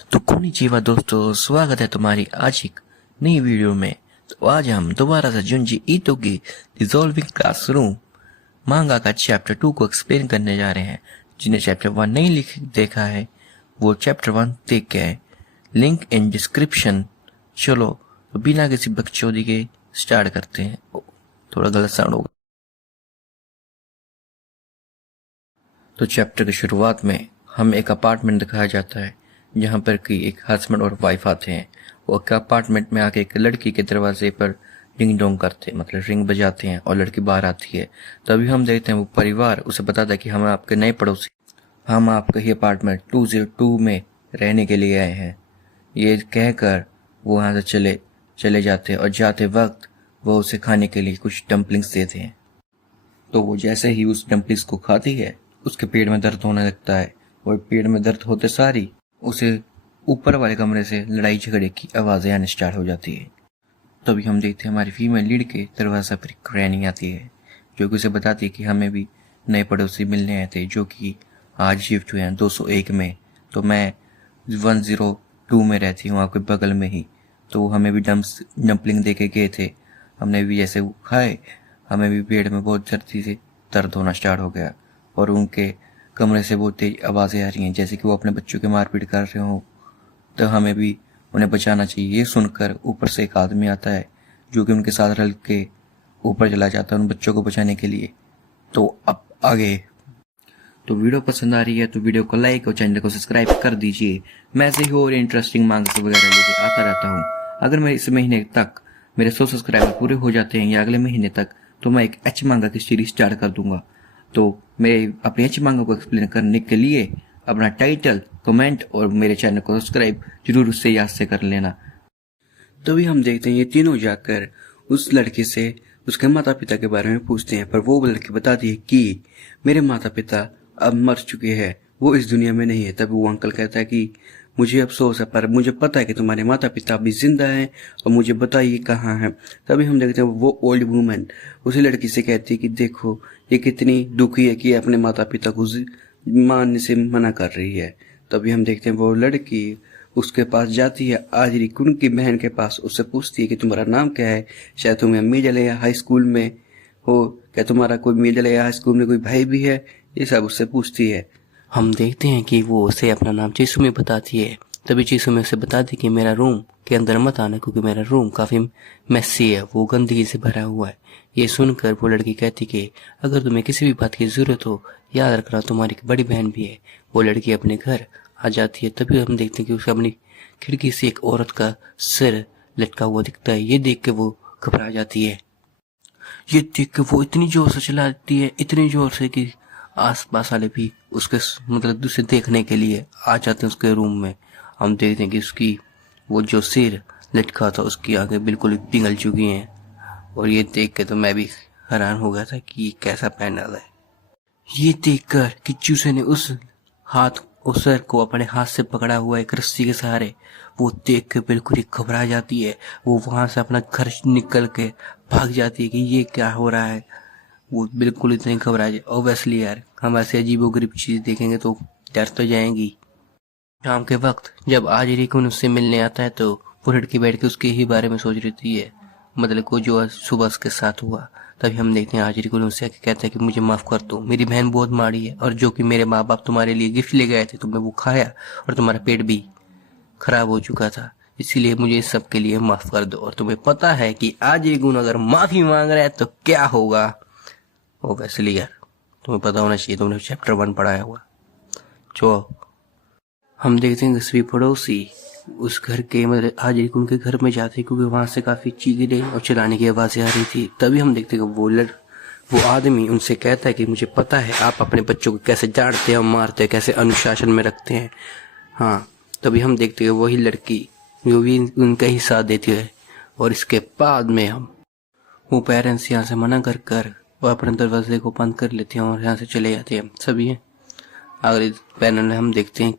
तो कोनिचिवा दोस्तों, स्वागत है तुम्हारी आज एक नई वीडियो में। तो आज हम दोबारा से जुंजी ईतो की डिसॉल्विंग क्लासरूम मांगा का चैप्टर 2 को एक्सप्लेन करने जा रहे हैं। जिन्हें चैप्टर 1 नहीं देखा है वो चैप्टर 1 देख के आए, लिंक इन डिस्क्रिप्शन। चलो तो बिना किसी बकचोदी के स्टार्ट करते हैं। थोड़ा गलत साउंड होगा। तो चैप्टर की शुरुआत में हमें एक अपार्टमेंट दिखाया जाता है जहाँ पर कि एक हस्बैंड और वाइफ आते हैं। वो अपार्टमेंट में आके एक लड़की के दरवाजे पर रिंग डोंग करते हैं, मतलब रिंग बजाते हैं, और लड़की बाहर आती है। तभी हम देखते हैं वो परिवार उसे बताता है कि हम आपके नए पड़ोसी, हम आपके ही अपार्टमेंट 202 में रहने के लिए आए हैं। ये कहकर वो वहाँ से चले जाते हैं, और जाते वक्त वो उसे खाने के लिए कुछ डम्पलिंग्स देते हैं। तो वो जैसे ही उस डम्पलिंग्स को खाती है उसके पेट में दर्द होने लगता है, और पेट में दर्द होते सारी उसे ऊपर वाले कमरे से लड़ाई झगड़े की आवाजें आने स्टार्ट हो जाती है। तभी हम देखते हैं हमारी फीमेल लीड के दरवाजा पर एक ग्रैनी आती है जो कि उसे बताती है कि हमें भी नए पड़ोसी मिलने आए थे जो कि आज शिफ्ट हुए हैं 201 में। तो मैं 102 में रहती हूँ आपके बगल में ही। तो हमें भी डम्पलिंग दे के गए थे, हमने भी जैसे वो खाए हमें भी पेट में बहुत जल्दी से दर्द होना स्टार्ट हो गया, और उनके कमरे से बहुत तेज आवाज़ें आ रही हैं जैसे कि वो अपने बच्चों के मारपीट कर रहे हो। तो हमें भी उन्हें बचाना चाहिए। ये सुनकर ऊपर से एक आदमी आता है जो कि उनके साथ रल के ऊपर चला जाता है उन बच्चों को बचाने के लिए। तो अब आगे तो वीडियो पसंद आ रही है तो वीडियो को लाइक और चैनल को सब्सक्राइब कर दीजिए। मैं ऐसे ही और इंटरेस्टिंग मांगा वगैरह लेके आता रहता हूँ। अगर मैं इस महीने तक मेरे 100 सब्सक्राइबर पूरे हो जाते हैं या अगले महीने तक, तो मैं एक एच मांगा की सीरीज स्टार्ट कर दूंगा। तो मेरे अपने एच मांगा को एक्सप्लेन करने के लिए अपना टाइटल, कमेंट और मेरे चैनल को सब्सक्राइब जरूर उससे याद से कर लेना। तभी हम देखते हैं ये तीनों जाकर उस लड़के से उसके माता पिता के बारे में पूछते हैं, पर वो लड़की बताती है कि मेरे माता पिता अब मर चुके हैं, वो इस दुनिया में नहीं है। तब वो अंकल कहता है कि मुझे अफसोस है, पर मुझे पता है कि तुम्हारे माता पिता अभी जिंदा हैं, और मुझे बताइए कहाँ हैं। तभी हम देखते हैं वो ओल्ड वुमन उसी लड़की से कहती है कि देखो ये कितनी दुखी है कि अपने माता पिता को मानने से मना कर रही है। तभी हम देखते हैं वो लड़की उसके पास जाती है, आजरी कुन की बहन के पास, उससे पूछती है कि तुम्हारा नाम क्या है, शायद तुम्हें मेजलया हाई स्कूल में हो, क्या तुम्हारा कोई मेजलया हाई स्कूल में कोई भाई भी है, ये सब उससे पूछती है। हम देखते हैं कि वो उसे अपना नाम चिसुमी बताती है। तभी चिसुमी उसे बताती है कि मेरा रूम के अंदर मत आना क्योंकि मेरा रूम काफी मेसी है, वो गंदगी से भरा हुआ है। ये सुनकर वो लड़की कहती कि अगर तुम्हें किसी भी बात की जरूरत हो याद रखना तुम्हारी बड़ी बहन भी है। वो लड़की अपने घर आ जाती है। तभी हम देखते हैं कि उसे अपनी खिड़की से एक औरत का सिर लटका हुआ दिखता है। ये देख के वो घबरा जाती है। ये देख के वो इतनी जोर से चिल्लाती है, इतनी जोर से कि आसपास वाले भी उसके मतलब उसे देखने के लिए आ जाते हैं उसके रूम में। हम देखते हैं कि उसकी वो जो सिर लटका था उसकी आंखें बिल्कुल पिघल चुकी हैं, और ये देख के तो मैं भी हैरान हो गया था कि ये कैसा पैनल है। ये देखकर कि चूसे ने उस सर को अपने हाथ से पकड़ा हुआ एक रस्सी के सहारे, वो देख के बिल्कुल ही घबरा जाती है। वो वहां से अपना घर निकल के भाग जाती है कि ये क्या हो रहा है। वो बिल्कुल इतनी घबरा जाए। ऑब्वियसली यार हम ऐसे अजीबोगरीब चीज देखेंगे तो डर तो जाएंगी। शाम के वक्त जब आज रिकुन उससे मिलने आता है तो वो लड़की बैठ के उसके ही बारे में सोच रही है, मतलब को जो सुबह उसके साथ हुआ। तभी हम देखते हैं आज रिकुन उससे कहता है कि मुझे माफ कर दो, मेरी बहन बहुत माड़ी है, और जो कि मेरे माँ बाप तुम्हारे लिए गिफ्ट ले गए थे तुमने वो खाया और तुम्हारा पेट भी खराब हो चुका था, इसीलिए मुझे इस सब के लिए माफ कर दो। और तुम्हें पता है कि आज रिकुन अगर माफी मांग रहा है तो क्या होगा। वैसे यार तुम्हें पता होना चाहिए, तुमने चैप्टर 1 पढ़ाया हुआ। जो हम देखते हैं 10वीं पड़ोसी उस घर के मतलब आज एक उनके घर में जाते क्योंकि वहां से काफी चीखें और चिल्लाने की आवाजें आ रही थी। तभी हम देखते हैं वो आदमी उनसे कहता है कि मुझे पता है आप अपने बच्चों को कैसे डांटते हैं और मारते हैं, कैसे अनुशासन में रखते हैं। हाँ, तभी हम देखते हैं वही लड़की जो भी उनका ही साथ देती है, और इसके बाद में हम वो पेरेंट्स यहाँ से मना कर वो अपने दरवाजे को बंद कर लेते हैं और यहाँ से चले जाते हैं सभी। अगले पैनल में हम देखते हैं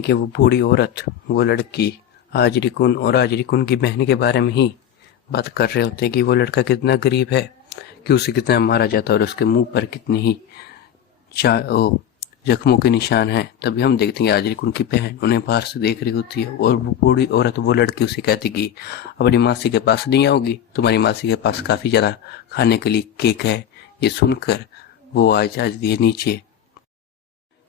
कि वो बूढ़ी औरत वो लड़की आज रिकुन और आज रिकुन की बहन के बारे में ही बात कर रहे होते हैं कि वो लड़का कितना गरीब है, कि उसे कितना मारा जाता है और उसके मुंह पर कितनी ही जख्मों के निशान हैं। तभी हम देखते हैं आजरी की उनकी बहन उन्हें बाहर से देख रही होती है और वो बूढ़ी औरत, वो लड़की उसे कहती कि अपनी मासी के पास नहीं आओगी, तुम्हारी मासी के पास काफी ज्यादा खाने के लिए केक है। ये सुनकर वो आज दिए नीचे।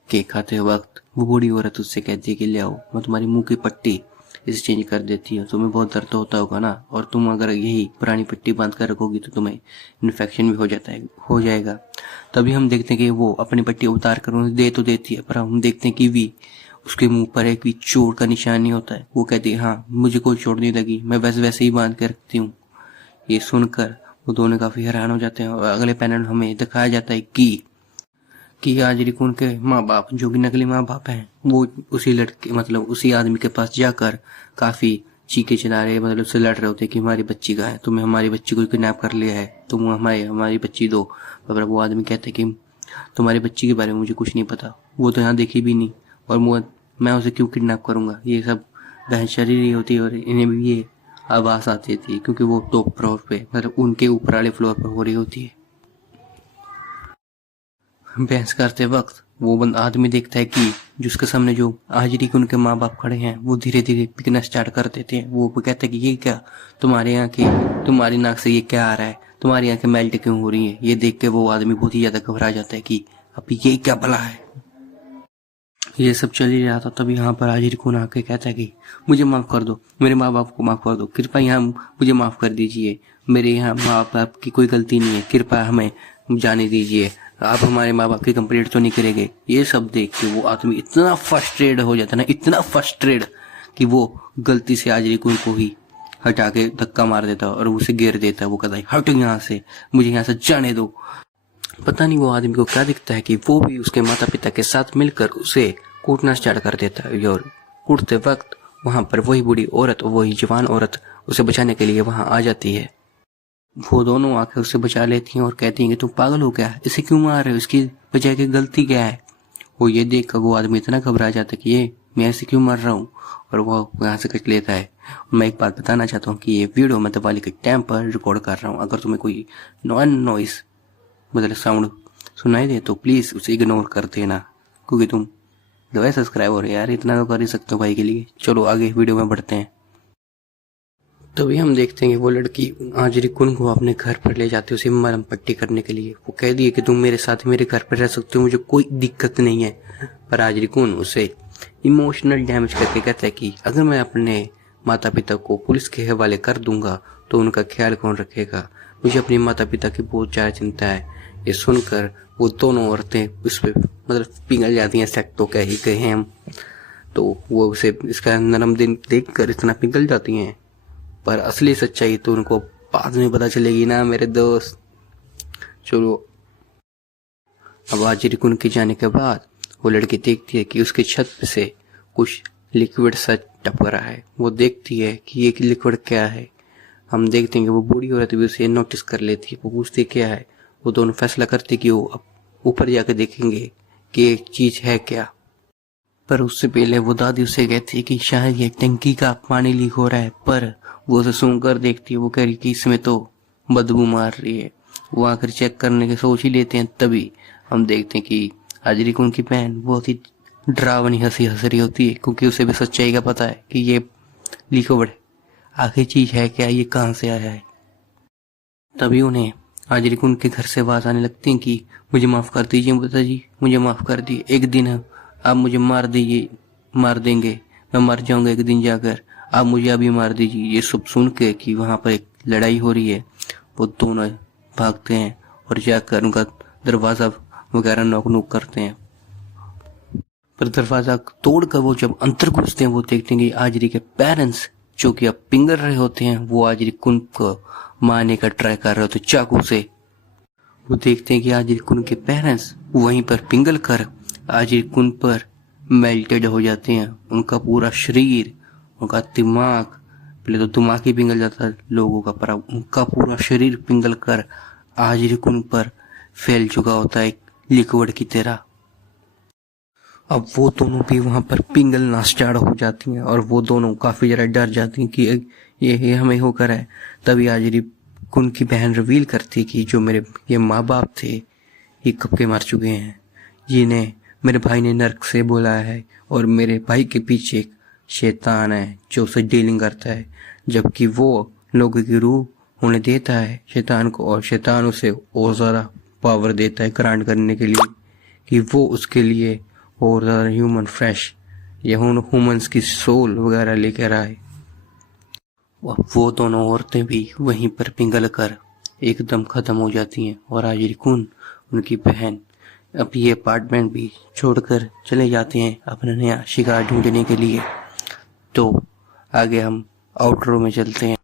केक खाते वक्त वो बूढ़ी औरत उससे कहती है कि ले आओ, मैं तुम्हारी मुंह की पट्टी इसे चेंज कर देती हूँ, तुम्हें बहुत दर्द होता होगा ना, और तुम अगर यही पुरानी पट्टी बांध कर रखोगी तो तुम्हें इन्फेक्शन भी हो जाएगा। तभी हम देखते हैं कि वो अपनी पट्टी उतार कर उन्हें दे तो देती है, पर हम देखते हैं कि भी उसके मुंह पर एक भी चोट का निशान नहीं होता है। वो कहती है हाँ, मुझे कोई चोट नहीं लगी, मैं वैसे ही बांध कर रखती हूँ। ये सुनकर वो दोनों काफी हैरान हो जाते हैं और अगले पैनल हमें दिखाया जाता है कि आज रिकुन के माँ बाप, जो कि नकली माँ बाप हैं, वो उसी लड़के मतलब उसी आदमी के पास जाकर काफी चीखे चिल्ला रहे, मतलब उससे लड़ रहे होते कि हमारी बच्ची का है, तुमने हमारी बच्ची को किडनैप कर लिया है, तुम हमारी बच्ची दो। पर वो आदमी कहते कि तुम्हारी बच्ची के बारे में मुझे कुछ नहीं पता, वो तो यहाँ देखी भी नहीं, और मैं उसे क्यों किडनैप करूंगा। ये सब बहन शरीर होती है और इन्हें भी ये आवाज आती थी क्योंकि वो टॉप फ्लोर पे, मतलब उनके ऊपर वाले फ्लोर पर हो रही होती है। बहस करते वक्त वो आदमी देखता है कि जिसके सामने जो हाजिरी के उनके माँ बाप खड़े हैं वो धीरे धीरे पिघलना स्टार्ट कर देते हैं। वो कहते हैं कि ये क्या, तुम्हारी नाक से ये क्या आ रहा है, तुम्हारी आंखें मेल्ट क्यों हो रही हैं। ये देख के वो आदमी बहुत ही ज्यादा घबरा जाता है कि अभी ये क्या भला है। ये सब चल ही रहा था, तभी यहाँ पर हाजिर कौन आके कहता है कि मुझे माफ कर दो, मेरे माँ बाप को माफ कर दो, कृपया यहाँ मुझे माफ कर दीजिए, मेरे यहाँ माँ बाप की कोई गलती नहीं है, कृपया हमें जाने दीजिए, आप हमारे माँ बाप की कंप्लेंट तो नहीं करेंगे। ये सब देख के वो आदमी इतना फ्रस्ट्रेट हो जाता है ना, इतना फ्रस्ट्रेट कि वो गलती से हाजिर को ही हटा के धक्का मार देता और उसे घेर देता है। वो कहता है हटो यहाँ से, मुझे यहाँ से जाने दो। पता नहीं वो आदमी को क्या दिखता है कि वो भी उसके माता पिता के साथ मिलकर उसे कूटना स्टार्ट कर देता है, और कूटते वक्त वहां पर वही बूढ़ी औरत, वही जवान औरत उसे बचाने के लिए वहां आ जाती है। वो दोनों आकर उसे बचा लेती हैं और कहती हैं कि तुम पागल हो क्या, इसे क्यों मार रहे हो, इसकी वजह की गलती क्या है। वो ये देख कर वो आदमी इतना घबरा जाता है कि ये मैं ऐसे क्यों मर रहा हूँ, और वो यहाँ से कट लेता है। मैं एक बात बताना चाहता हूँ कि ये वीडियो मैं दिवाली के टाइम पर रिकॉर्ड कर रहा हूँ। अगर तुम्हें कोई नॉइस मतलब साउंड सुनाई दे तो प्लीज उसे इग्नोर कर देना, क्योंकि तुम दो सब्सक्राइबर यार, इतना तो कर ही सकते हो भाई के लिए। चलो आगे वीडियो में बढ़ते हैं। तभी हम देखते हैं कि वो लड़की हाजिरी कुन को अपने घर पर ले जाती है उसे मरहम पट्टी करने के लिए। वो कह दिए कि तुम मेरे साथ मेरे घर पर रह सकते हो, मुझे कोई दिक्कत नहीं है। पर हाजिरी कुन उसे इमोशनल डैमेज करके कहता है कि अगर मैं अपने माता पिता को पुलिस के हवाले कर दूंगा तो उनका ख्याल कौन रखेगा, मुझे अपने माता पिता की बहुत ज्यादा चिंता है। ये सुनकर वो दोनों औरतें उस पर मतलब पिघल जाती हैं, सेट तो कह ही गए हैं हम, तो वो उसे इसका नरम दिन देख कर इतना पिघल जाती हैं। पर असली सच्चाई तो उनको बाद में पता चलेगी ना मेरे दोस्त। चलो अब हाजिर कुन के जाने के बाद वो लड़की देखती है कि उसकी छत से कुछ लिक्विड सा टपक रहा है। वो देखती है कि ये लिक्विड क्या है। हम देखते हैं कि वो बूढ़ी औरत भी उसे नोटिस कर लेती है। वो पूछती क्या है। वो दोनों फैसला करते कि वो ऊपर जाकर देखेंगे कि ये चीज है क्या। पर उससे पहले वो दादी उसे कहती है कि शायद ये टंकी का पानी लीक हो रहा है, पर वो उसे सूंघ कर देखती है। वो कह रही कि इसमें तो बदबू मार रही है। वो आकर चेक करने की सोच ही लेते हैं। तभी हम देखते हैं कि हाजिरी कुन की बहन बहुत ही डरावनी हंसी हंस रही होती है, क्योंकि उसे भी सच्चाई का पता है कि ये लिक्विड आखिर चीज है क्या, ये कहाँ से आया है। तभी उन्हें हाजिरी कुन के घर से आवाज आने लगती है कि मुझे माफ कर दीजिए माता जी, मुझे माफ कर दिए, एक दिन आप मुझे मार देंगे, मैं मर जाऊंगा एक दिन जाकर, आप मुझे अभी मार दीजिए। ये सब सुन के कि वहां पर एक लड़ाई हो रही है, वो दोनों भागते हैं और जाकर उनका दरवाजा वगैरह नॉक करते हैं। पर दरवाजा तोड़कर वो जब अंदर घुसते हैं वो देखते हैं कि हाजिरी के पेरेंट्स जो कि अब पिंगल रहे होते हैं, वो हाजिरी कुन को मारने का ट्राई कर रहे होते चाकू से। वो देखते हैं कि हाजिरी कुन के पेरेंट्स वहीं पर पिंगल कर हाजिरी कुन पर मेल्टेड हो जाते हैं। उनका पूरा शरीर, उनका दिमाग, पहले तो दिमाग ही पिघल जाता है लोगों का, पर उनका पूरा शरीर पिघल कर हाजिरी कुन पर फैल चुका होता है एक लिक्विड की तरह। अब वो दोनों भी वहां पर पिघलना स्टार्ट हो जाती हैं और वो दोनों काफी ज्यादा डर जाती हैं कि ये हमें होकर है। तभी हाजिरी कुन की बहन रिवील करती है कि जो मेरे ये माँ बाप थे ये कब के मर चुके हैं, जिन्हें मेरे भाई ने नर्क से बोला है और मेरे भाई के पीछे एक शैतान है जो उसे डीलिंग करता है, जबकि वो लोगों की रूह होने देता है शैतान को, और शैतान उसे और ज़्यादा पावर देता है ग्रांट करने के लिए कि वो उसके लिए और ज़्यादा ह्यूमन फ्रेश या ह्यूमंस की सोल वगैरह लेकर आए। वो दोनों औरतें भी वहीं पर पिघल कर एकदम ख़त्म हो जाती हैं और आजिर कुन उनकी बहन अब ये अपार्टमेंट भी छोड़कर चले जाते हैं अपना नया शिकार ढूंढने के लिए। तो आगे हम आउटरो में चलते हैं।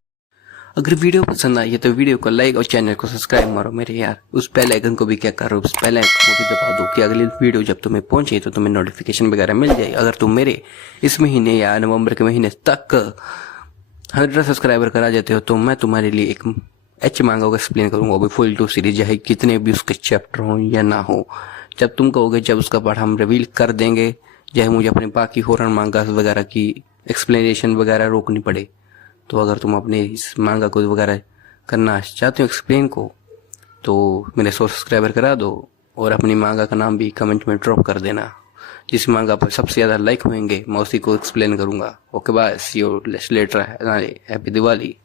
अगर वीडियो पसंद आई है तो वीडियो को लाइक और चैनल को सब्सक्राइब मारो मेरे यार। उस बेल आइकन को भी क्या करो, उस बेल आइकन को भी दबा दो कि अगली वीडियो जब तुम्हें पहुंचे तो तुम्हें नोटिफिकेशन वगैरह मिल जाए। अगर तुम मेरे इस महीने या नवंबर के महीने तक 100 सब्सक्राइबर करा जाते हो तो मैं तुम्हारे लिए एक एच मांगा को एक्सप्लेन करूंगा, वो भी फुल टू सीरीज, चाहे कितने भी उसके चैप्टर हों या ना हो। जब तुम कहोगे जब उसका पार्ट हम रिवील कर देंगे, चाहे मुझे अपने बाकी हॉरर मांगा वगैरह की एक्सप्लेनेशन वगैरह रोकनी पड़े। तो अगर तुम अपने इस मांगा को वगैरह करना चाहते हो एक्सप्लेन को, तो मेरे 100 सब्सक्राइबर करा दो और अपनी मांगा का नाम भी कमेंट में ड्रॉप कर देना। जिस मांगा पर सबसे ज़्यादा लाइक होंगे मैं उसी को एक्सप्लेन करूंगा। Okay bye, see you later, happy Diwali.